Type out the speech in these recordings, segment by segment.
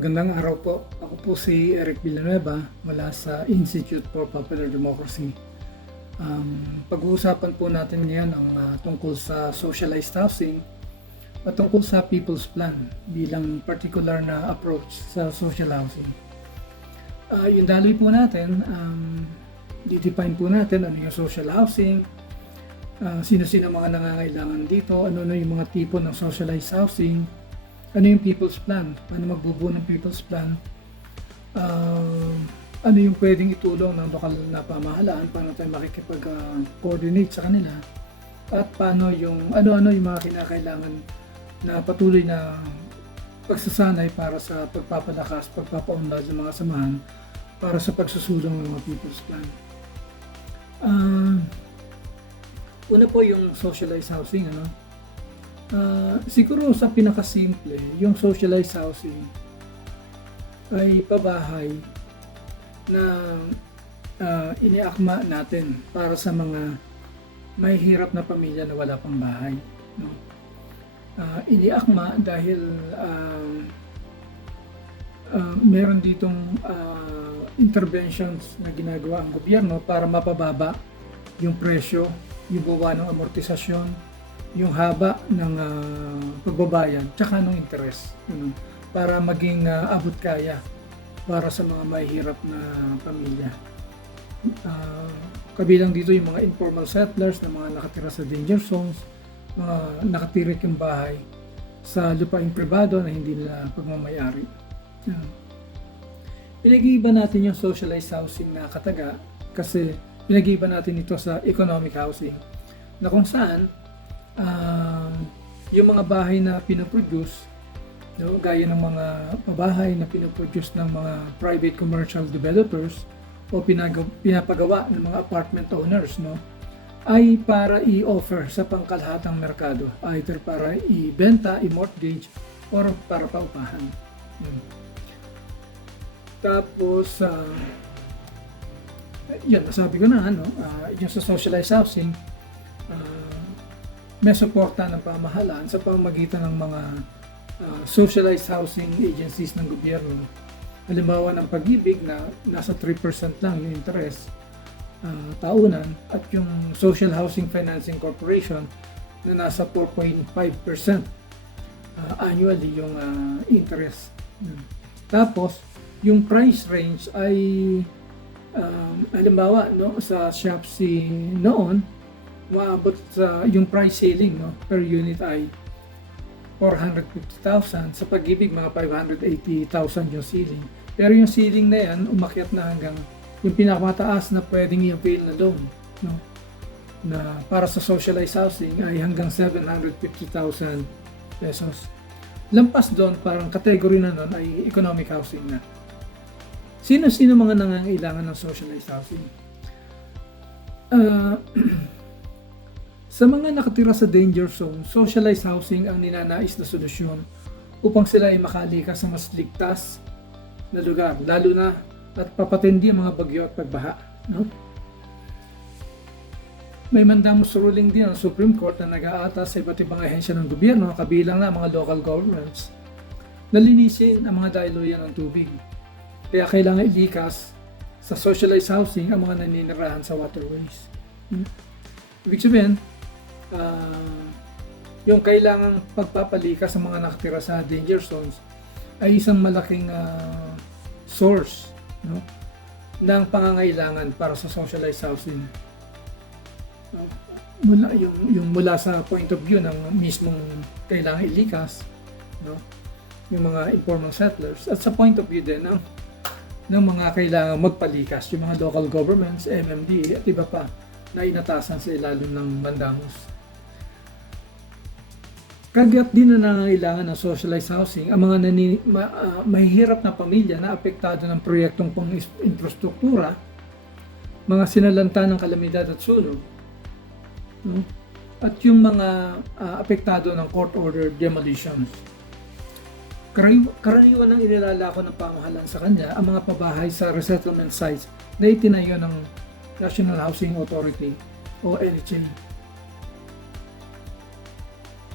Magandang araw po. Ako po si Eric Villanueva mula sa Institute for Popular Democracy. Pag-uusapan po natin ngayon ang tungkol sa socialized housing at tungkol sa People's Plan bilang particular na approach sa social housing. Yung daloy po natin, didefine po natin ano yung social housing, sino-sino mga nangangailangan dito, ano na yung mga tipo ng socialized housing, ano yung People's Plan, paano magbubuo ng People's Plan, ano yung pwedeng itulong ng lokal na pamahalaan, paano tayo makikipag-coordinate sa kanila, at paano yung ano-ano yung mga kinakailangan na patuloy na pagsasanay para sa pagpapalakas, pagpapaunlad ng mga samahan para sa pagsusulong ng mga People's Plan. Una po yung socialized housing, siguro sa pinakasimple, yung socialized housing ay pabahay na iniakma natin para sa mga may hirap na pamilya na wala pang bahay. No? Iniakma dahil meron ditong interventions na ginagawa ang gobyerno para mapababa yung presyo, yung bawa ng amortisasyon, yung haba ng pagbabayad, tsaka ng interest, para maging abot kaya para sa mga mahihirap na pamilya. Kabilang dito yung mga informal settlers na mga nakatira sa danger zones, mga nakatirik yung bahay sa lupaing pribado na hindi nila pagmamayari. Pinag-iiba natin yung socialized housing na kataga kasi pinag-iiba natin ito sa economic housing na kung saan yung mga bahay na pinoproduce, gaya ng mga bahay na pinoproduce ng mga private commercial developers o pinapagawa ng mga apartment owners, ay para i-offer sa pangkalahatang merkado, either para i-benta, i-mortgage, or para paupahan. Tapos, yan, nasabi ko na, yung sa socialized housing, may suporta ng pamahalaan sa pamamagitan ng mga socialized housing agencies ng gobyerno. Halimbawa ng Pag-ibig na nasa 3% lang yung interest taunan, at yung Social Housing Financing Corporation na nasa 4.5% annually yung interest. Tapos, yung price range ay halimbawa sa Shopee noon, maabot sa yung price ceiling per unit ay 450,000. Sa Pag-ibig mga 580,000 yung ceiling. Pero yung ceiling na yan umakyat na hanggang yung pinakamataas na pwedeng i-avail na loan, na para sa socialized housing ay hanggang 750,000 pesos. Lampas doon, parang category na nun ay economic housing na. Sino-sino mga nangangailangan ng socialized housing? Sa mga nakatira sa danger zone, socialized housing ang ninanais na solusyon upang sila ay makalikas sa mas ligtas na lugar, lalo na at papatindi ang mga bagyo at pagbaha. May mandamus ruling din ang Supreme Court na nag-aatas sa iba't ibang ahensya ng gobyerno, kabilang na mga local governments, na linisin ang mga dayluyan ng tubig. Kaya kailangan ilikas sa socialized housing ang mga naninirahan sa waterways. Ibig sabihin, yung kailangang pagpapalikas sa mga nakatira sa danger zones ay isang malaking source ng pangangailangan para sa socialized housing. Mula sa point of view ng mismong kailangang ilikas, yung mga informal settlers, at sa point of view din ng mga kailangang magpalikas, yung mga local governments, MMD at iba pa na inatasan sa ilalim ng mandamus. Kagyat din na nangangailangan ng socialized housing ang mga mahihirap na pamilya na apektado ng proyektong pang-infrastruktura, mga sinalanta ng kalamidad at sunog, at yung mga apektado ng court-ordered demolitions. Karaniwan ang inilalako ng pamahalaan sa kanya ang mga pabahay sa resettlement sites na itinayo ng National Housing Authority o NHA.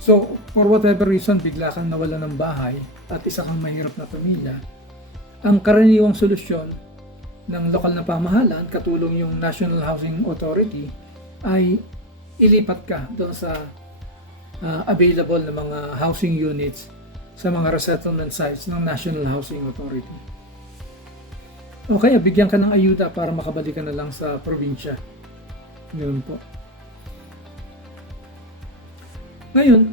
So, for whatever reason, bigla kang nawala ng bahay at isa kang mahirap na pamilya, Ang karaniwang solusyon ng lokal na pamahalaan, katulong yung National Housing Authority, ay ilipat ka doon sa available na mga housing units sa mga resettlement sites ng National Housing Authority. O kaya bigyan ka ng ayuda para makabalik ka na lang sa probinsya. Yun po. Ngayon,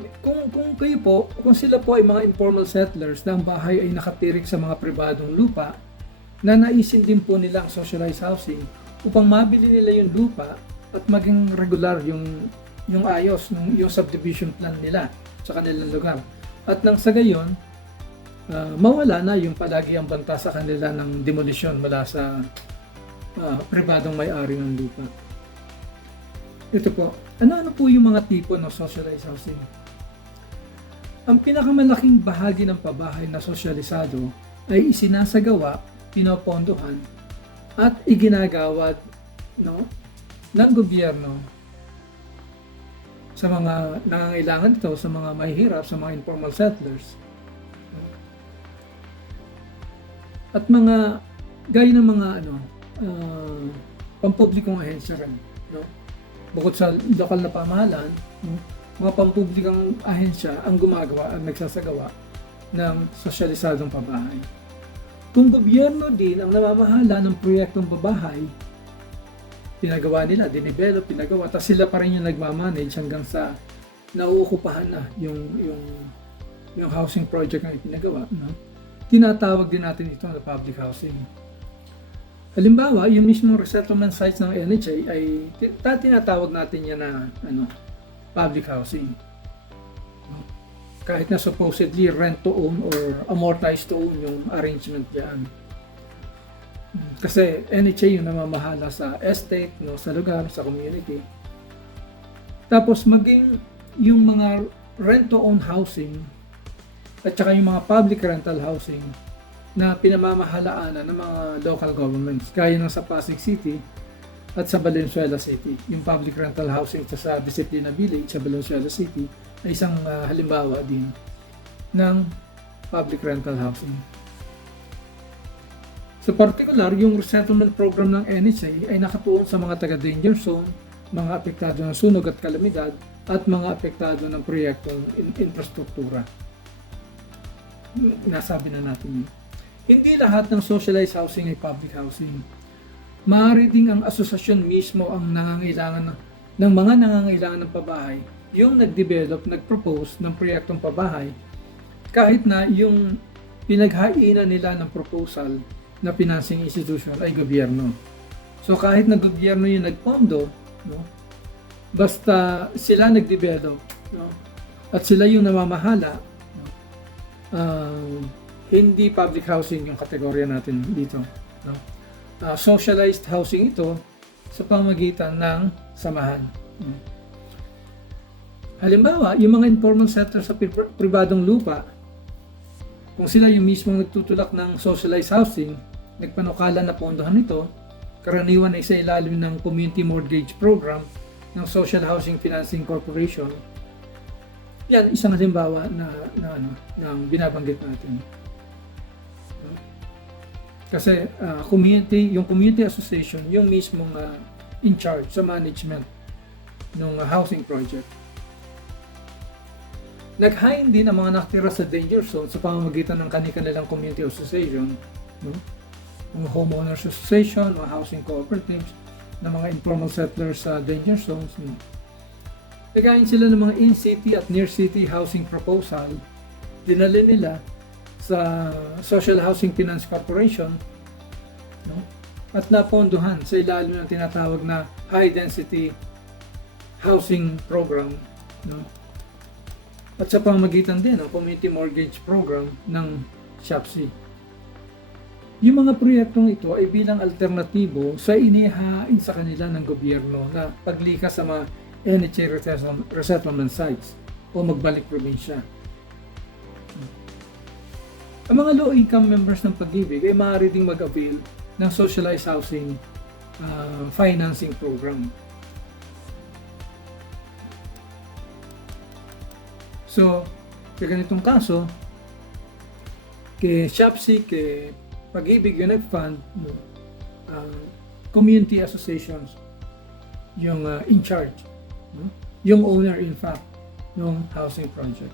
kung sila po ay mga informal settlers na ang bahay ay nakatirik sa mga pribadong lupa, na naisin din po nila ang socialized housing upang mabili nila yung lupa at maging regular yung ayos, yung subdivision plan nila sa kanilang lugar. At nang sa gayon, mawala na yung palagi ang banta sa kanila ng demolition mula sa pribadong may-ari ng lupa. Ito po, ano po yung mga tipo ng socialized housing? Ang pinakamalaking bahagi ng pabahay na sosyalisado ay isinasagawa, pinopondohan, at iginagawad ng gobyerno sa mga nangangailangan ito, sa mga mahihirap, sa mga informal settlers. At mga gaya ng mga pampublikong ahensya rin, bukod sa lokal na pamahalaan, mga pampublikong ahensya ang gumagawa at nagsasagawa ng sosyalisadong pabahay. Kung gobyerno din ang namamahala ng proyektong pabahay, pinagawa nila, dinevelop, pinagawa, tapos sila pa rin yung nagmamanage hanggang sa nauukupahan na yung housing project na ipinagawa. Tinatawag din natin ito na public housing. Halimbawa, yung mismong resettlement sites ng NHA ay tinatawag natin yan na public housing. Kahit na supposedly rent to own or amortize to own yung arrangement diyan. Kasi NHA yung namamahala sa estate, sa lugar, sa community. Tapos maging yung mga rent to own housing at saka yung mga public rental housing na pinamamahalaanan ng mga local governments, gaya ng sa Pasig City at sa Valenzuela City. Yung public rental housing sa Disciplina Village sa Valenzuela City ay isang halimbawa din ng public rental housing. Sa particular, yung resettlement program ng NHA ay nakatuon sa mga taga-danger zone, mga apektado ng sunog at kalamidad, at mga apektado ng proyektong infrastruktura. Nasabi na natin yun. Hindi lahat ng socialized housing ay public housing. Maaari ding ang asosasyon mismo ang nangangailangan ng mga nangangailangan ng pabahay, yung nag-develop, nag-propose ng proyektong pabahay, kahit na yung pinaghainan nila ng proposal na financing institution ay gobyerno. So kahit na gobyerno yung nagpondo, basta sila nag-develop, at sila yung namamahala, hindi public housing yung kategorya natin dito. Socialized housing ito sa pamamagitan ng samahan. Halimbawa, yung mga informal settlers sa pribadong lupa, kung sila yung mismong nagtutulak ng socialized housing, nagpanukala na pondohan ito, karaniwan ay sa ilalim ng Community Mortgage Program ng Social Housing Financing Corporation. Yan, isang halimbawa na binabanggit natin. Kasi yung community association, yung mismong in charge sa management ng housing project. Naghain din ang mga nakatira sa danger zone sa pamamagitan ng kanilang community association, mga homeowners association, mga housing cooperatives, ng mga informal settlers sa danger zones. Naghain sila ng mga in-city at near-city housing proposal, dinali nila sa Social Housing Finance Corporation, at napondohan sa ilalim ng tinatawag na High Density Housing Program, at sa pamamagitan din ng Community Mortgage Program ng SHOPC. Yung mga proyektong ito ay bilang alternatibo sa inihain sa kanila ng gobyerno na paglikas sa mga NHA resettlement sites o magbalik probinsya. Ang mga low-income members ng Pag-ibig ay maaari ding mag-avail ng socialized housing financing program. So, sa ganitong kaso, kay SHOPC, kay Pag-ibig yung nag-fund, no, community associations yung in charge, no? Yung owner in fact ng housing project.